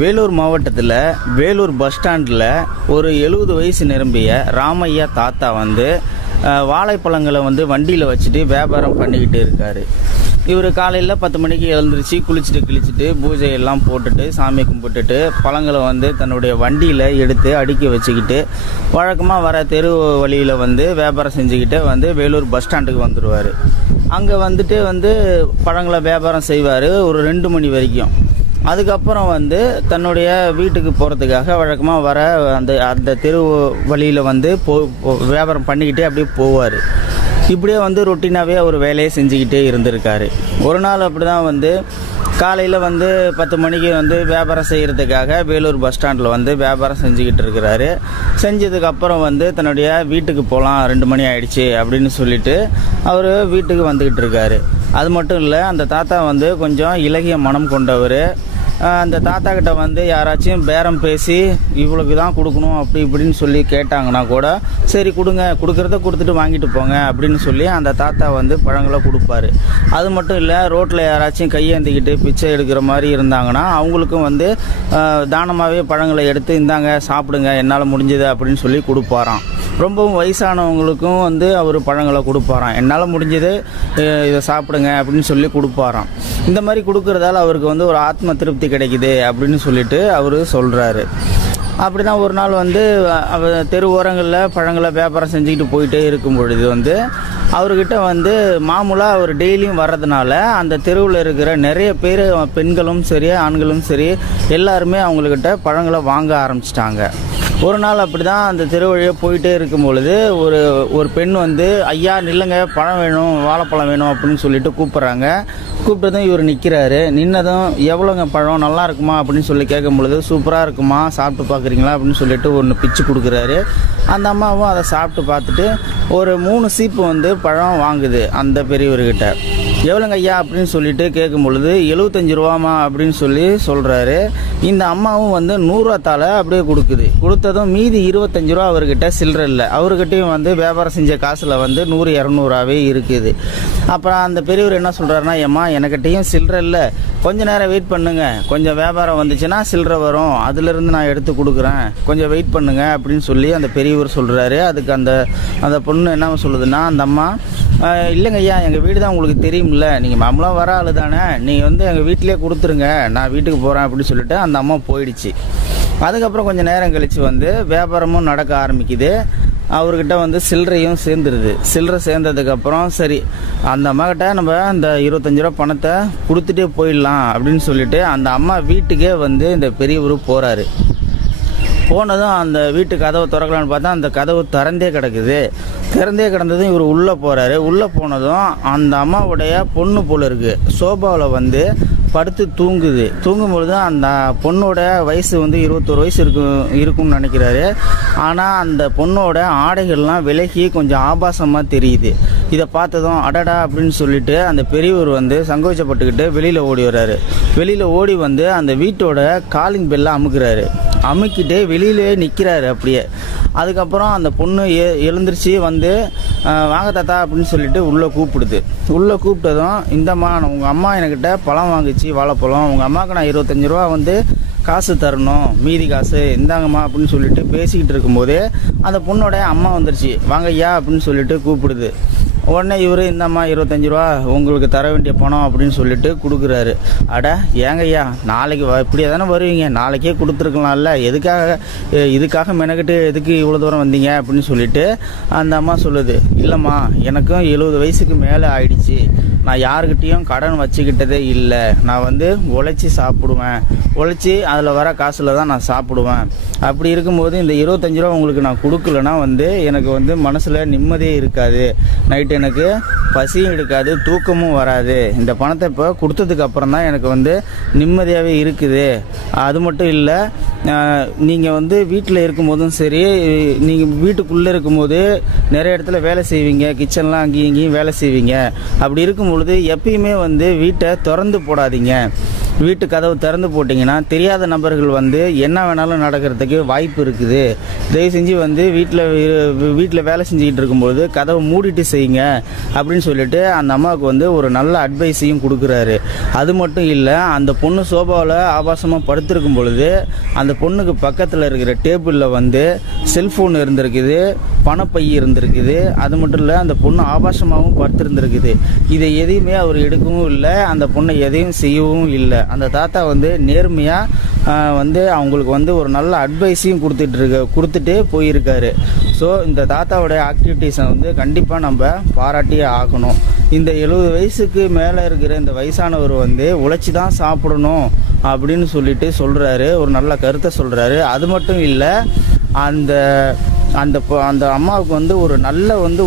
வேலூர் மாவட்டத்தில் வேலூர் பஸ் ஸ்டாண்டில் ஒரு 70 வயசு நிரம்பிய ராமையா தாத்தா வாழைப்பழங்களை வண்டியில் வச்சுட்டு வியாபாரம் பண்ணிக்கிட்டு இருக்காரு. இவர் காலையில் 10 மணிக்கு எழுந்திரிச்சு குளிச்சுட்டு பூஜையெல்லாம் போட்டுட்டு சாமி கும்பிட்டுட்டு பழங்களை தன்னுடைய வண்டியில் எடுத்து அடுக்கி வச்சுக்கிட்டு வழக்கமாக வர தெரு வழியில் வியாபாரம் செஞ்சுக்கிட்டு வேலூர் பஸ் ஸ்டாண்டுக்கு வந்துடுவார். அங்கே பழங்களை வியாபாரம் செய்வார் ஒரு 2 மணி வரைக்கும். அதுக்கப்புறம் தன்னுடைய வீட்டுக்கு போகிறதுக்காக வழக்கமாக வர அந்த தெரு வழியில் வியாபாரம் பண்ணிக்கிட்டே அப்படியே போவார். இப்படியே ரொட்டீனாகவே அவர் வேலையை செஞ்சுக்கிட்டே இருந்திருக்காரு. ஒரு நாள் அப்படி தான் காலையில் 10 மணிக்கு வியாபாரம் செய்கிறதுக்காக வேலூர் பஸ் ஸ்டாண்டில் வியாபாரம் செஞ்சுக்கிட்டு இருக்கிறாரு. செஞ்சதுக்கப்புறம் தன்னுடைய வீட்டுக்கு போகலாம் 2 மணி ஆயிடுச்சு அப்படின்னு சொல்லிட்டு அவர் வீட்டுக்கு வந்துக்கிட்டு இருக்காரு. அது மட்டும் இல்லை, அந்த தாத்தா கொஞ்சம் இலகிய மனம் கொண்டவர். அந்த தாத்தா கிட்ட யாராச்சும் பேரம் பேசி இவ்வளோக்கு தான் கொடுக்கணும் அப்படி இப்படின்னு சொல்லி கேட்டாங்கன்னா கூட சரி கொடுக்குறத கொடுத்துட்டு வாங்கிட்டு போங்க அப்படின்னு சொல்லி அந்த தாத்தா பழங்களை கொடுப்பாரு. அது மட்டும் இல்லை, ரோட்டில் யாராச்சும் கையேந்திக்கிட்டு பிச்சை எடுக்கிற மாதிரி இருந்தாங்கன்னா அவங்களுக்கும் தானமாகவே பழங்களை எடுத்து இந்தாங்க சாப்பிடுங்க என்னால் முடிஞ்சது அப்படின்னு சொல்லி கொடுப்பாராம். ரொம்பவும் வயசானவங்களுக்கும் அவர் பழங்களை கொடுப்பாராம். என்னால் முடிஞ்சது இதை சாப்பிடுங்க அப்படின்னு சொல்லி கொடுப்பாராம். இந்த மாதிரி கொடுக்கறதால அவருக்கு ஒரு ஆத்ம திருப்தி கிடைக்குது அப்படின்னு சொல்லிட்டு அவர் சொல்கிறாரு. அப்படி தான் ஒரு நாள் தெரு ஓரங்களில் பழங்களை வியாபாரம் செஞ்சுக்கிட்டு போயிட்டே இருக்கும் பொழுது அவர்கிட்ட மாமூலாக அவர் டெய்லியும் வர்றதுனால அந்த தெருவில் இருக்கிற நிறைய பேர், பெண்களும் சரி ஆண்களும் சரி, எல்லாருமே அவங்கக்கிட்ட பழங்களை வாங்க ஆரம்பிச்சிட்டாங்க. ஒரு நாள் அப்படி தான் அந்த தெரு வழியாக போயிட்டே இருக்கும் பொழுது ஒரு பெண் ஐயா நில்லுங்க, பழம் வேணும், வாழைப்பழம் வேணும் அப்படின்னு சொல்லிட்டு கூப்பிட்றாங்க. கூப்பிட்டதும் இவர் நிற்கிறாரு. நின்னதும் எவ்வளோங்க பழம், நல்லா இருக்குமா அப்படின்னு சொல்லி கேட்கும் பொழுது சூப்பராக இருக்குமா, சாப்பிட்டு பார்க்குறீங்களா அப்படின்னு சொல்லிட்டு ஒன்று பிச்சு கொடுக்குறாரு. அந்த அம்மாவும் அதை சாப்பிட்டு பார்த்துட்டு ஒரு 3 சீப்பு பழம் வாங்குது அந்த பெரியவர்கிட்ட. எவ்வளோங்க ஐயா அப்படின்னு சொல்லிட்டு கேட்கும் பொழுது 75 ரூபாமா அப்படின்னு சொல்கிறாரு. இந்த அம்மாவும் 100 ரூபா தாளை அப்படியே கொடுத்ததும் மீதி 25 ரூபா அவர்கிட்ட சில்லற இல்லை. அவர்கிட்டையும் வியாபாரம் செஞ்ச காசில் 100-200 இருக்குது. அப்புறம் அந்த பெரியவர் என்ன சொல்கிறாருன்னா, ஏம்மா எனக்கிட்டையும் சில்லற இல்லை, கொஞ்சம் நேரம் வெயிட் பண்ணுங்க, கொஞ்சம் வியாபாரம் வந்துச்சுன்னா சில்லற வரும், அதுலேருந்து நான் எடுத்து கொடுக்குறேன், கொஞ்சம் வெயிட் பண்ணுங்க அப்படின்னு சொல்லி அந்த பெரியவர் சொல்கிறாரு. அதுக்கு அந்த பொண்ணு என்ன சொல்லுதுன்னா, அந்த அம்மா இல்லைங்க ஐயா, எங்கள் வீடு தான் உங்களுக்கு தெரியும்ல, நீங்கள் மாமூலாக வர ஆள் தானே, நீங்கள் எங்கள் வீட்டிலே கொடுத்துருங்க, நான் வீட்டுக்கு போகிறேன் அப்படின்னு சொல்லிட்டு அந்த அம்மா போயிடுச்சு. அதுக்கப்புறம் கொஞ்சம் நேரம் கழித்து வியாபாரமும் நடக்க ஆரம்பிக்குது. அவர்கிட்ட சில்லறையும் சேர்ந்துருது. சில்லறை சேர்ந்ததுக்கப்புறம் சரி அந்த அம்மாக்கிட்ட நம்ம அந்த 25 ரூபா பணத்தை கொடுத்துட்டே போயிடலாம் அப்படின்னு சொல்லிட்டு அந்த அம்மா வீட்டுக்கே இந்த பெரியவர் போகிறாரு. போனதும் அந்த வீட்டு கதவை திறக்கலான்னு பார்த்தா அந்த கதவு திறந்தே கிடந்ததும் இவர் உள்ளே போகிறாரு. உள்ளே போனதும் அந்த அம்மாவுடைய பொண்ணு போல இருக்குது, சோபாவில் படுத்து தூங்கும் பொழுது அந்த பொண்ணோட வயசு 21 வயசு இருக்கும்னு நினைக்கிறாரு. ஆனால் அந்த பொண்ணோட ஆடைகள்லாம் விலகி கொஞ்சம் ஆபாசமாக தெரியுது. இதை பார்த்ததும் அடடா அப்படின்னு சொல்லிட்டு அந்த பெரியவர் சங்கோச்சப்பட்டுக்கிட்டு வெளியில் ஓடி வர்றாரு. வெளியில் ஓடி அந்த வீட்டோட காலிங் பெல்லை அமுக்குறாரு. அமுக்கிட்டு வெளியிலே நிற்கிறாரு அப்படியே. அதுக்கப்புறம் அந்த பொண்ணு எழுந்திரிச்சு வாங்க தாத்தா அப்படின்னு சொல்லிட்டு உள்ளே கூப்பிட்டதும் இந்தம்மா உங்கள் அம்மா என்கிட்ட பழம் வாங்கிச்சு, வாழைப்பழம், உங்கள் அம்மாவுக்கு நான் 25 ரூபா காசு தரணும், மீதி காசு இந்தாங்கம்மா அப்படின்னு சொல்லிட்டு பேசிக்கிட்டு இருக்கும்போதே அந்த பொண்ணோட அம்மா வந்துருச்சு. வாங்க ஐயா அப்படின்னு சொல்லிட்டு கூப்பிடுது. உடனே இவர் இந்தம்மா 25 ரூபா உங்களுக்கு தர வேண்டிய பணம் அப்படின்னு சொல்லிட்டு கொடுக்குறாரு. அட ஏங்க ஐயா, நாளைக்கு இப்படியே தானே வருவீங்க, நாளைக்கே கொடுத்துருக்கலாம்ல, இதுக்காக மெனக்கிட்டு எதுக்கு இவ்வளோ தூரம் வந்தீங்க அப்படின்னு சொல்லிட்டு அந்த அம்மா சொல்லுது. இல்லைம்மா, எனக்கும் 70 வயசுக்கு மேலே ஆயிடுச்சு, நான் யாருக்கிட்டேயும் கடன் வச்சுக்கிட்டதே இல்லை, நான் உழைச்சி சாப்பிடுவேன், உழைச்சி அதில் வர காசில் தான் நான் சாப்பிடுவேன். அப்படி இருக்கும்போது இந்த 25 ரூபா உங்களுக்கு நான் கொடுக்கலன்னா எனக்கு மனசில் நிம்மதியே இருக்காது, நைட்டு எனக்கு பசியும் எடுக்காது, தூக்கமும் வராது. இந்த பணத்தை இப்போ கொடுத்ததுக்கு அப்புறம் தான் எனக்கு நிம்மதியாகவே இருக்குது. அது மட்டும் இல்லை, நீங்கள் வீட்டில் இருக்கும்போதும் சரி, நீங்கள் வீட்டுக்குள்ளே இருக்கும்போது நிறைய இடத்துல வேலை செய்வீங்க, கிச்சன்லாம் அங்கேயும் இங்கேயும் வேலை செய்வீங்க. அப்படி இருக்கும் பொழுது எப்பயுமே வீட்டை திறந்து போடாதீங்க. வீட்டு கதவு திறந்து போட்டிங்கன்னா தெரியாத நபர்கள் வந்து என்ன வேணாலும் நடக்கிறதுக்கு வாய்ப்பு இருக்குது. தயவு செஞ்சு வந்து வீட்டில் வேலை செஞ்சுக்கிட்டு இருக்கும்போது கதவை மூடிட்டு செய்யுங்க அப்படின்னு சொல்லிட்டு அந்த அம்மாவுக்கு வந்து ஒரு நல்ல அட்வைஸையும் கொடுக்குறாரு. அது மட்டும் இல்லை, அந்த பொண்ணு சோபாவில் ஆபாசமாக படுத்திருக்கும் பொழுது அந்த பொண்ணுக்கு பக்கத்தில் இருக்கிற டேபிளில் வந்து செல்ஃபோன் இருந்திருக்குது, பணப்பை இருந்திருக்குது. அது மட்டும் இல்லை, அந்த பொண்ணு ஆபாசமாகவும் படுத்திருந்திருக்குது. இதை எதையுமே அவர் எடுக்கவும் இல்லை, அந்த பொண்ணை எதையும் செய்யவும் இல்லை. அந்த தாத்தா வந்து நேர்மையாக வந்து அவங்களுக்கு வந்து ஒரு நல்ல அட்வைஸையும் கொடுத்துட்டு போயிருக்காரு. ஸோ இந்த தாத்தாவுடைய ஆக்டிவிட்டீஸை வந்து கண்டிப்பாக நம்ம பாராட்டியே ஆகணும். இந்த 70 வயசுக்கு மேலே இருக்கிற இந்த வயசானவர் வந்து உழைச்சி தான் சாப்பிடணும் அப்படின்னு சொல்லிட்டு சொல்கிறாரு, ஒரு நல்ல கருத்தை சொல்கிறாரு. அது மட்டும் இல்லை, அந்த அம்மாவுக்கு வந்து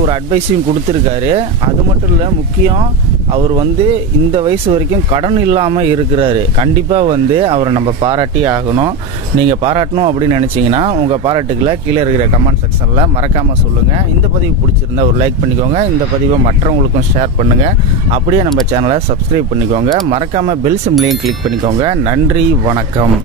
ஒரு அட்வைஸையும் கொடுத்துருக்காரு. அது மட்டும் இல்லை, முக்கியம் அவர் வந்து இந்த வயசு வரைக்கும் கடன் இல்லாமல் இருக்கிறாரு. கண்டிப்பாக வந்து அவரை நம்ம பாராட்டி ஆகணும். நீங்கள் பாராட்டணும் அப்படின்னு நினச்சிங்கன்னா உங்கள் பாராட்டுக்களை கீழே இருக்கிற கமெண்ட் செக்ஷனில் மறக்காமல் சொல்லுங்கள். இந்த பதிவு பிடிச்சிருந்தா ஒரு லைக் பண்ணிக்கோங்க. இந்த பதிவை மற்றவங்களுக்கும் ஷேர் பண்ணுங்கள். அப்படியே நம்ம சேனலை சப்ஸ்கிரைப் பண்ணிக்கோங்க. மறக்காமல் பெல் சிம்லையும் கிளிக் பண்ணிக்கோங்க. நன்றி, வணக்கம்.